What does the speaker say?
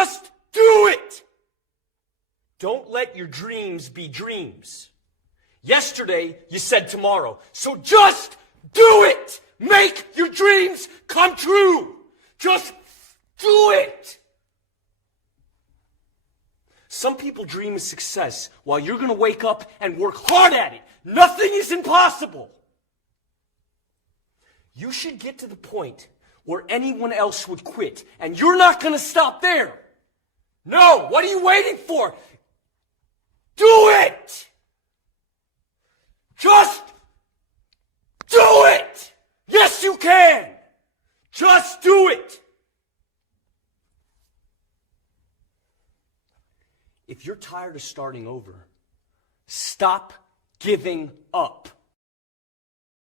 Just do it! Don't let your dreams be dreams. Yesterday, you said tomorrow. So just do it! Make your dreams come true! Just do it! Some people dream of success while you're going to wake up and work hard at it. Nothing is impossible. You should get to the point where anyone else would quit, and you're not going to stop there. No, what are you waiting for? Do it! Just do it! Yes, you can! Just do it! If you're tired of starting over, stop giving up.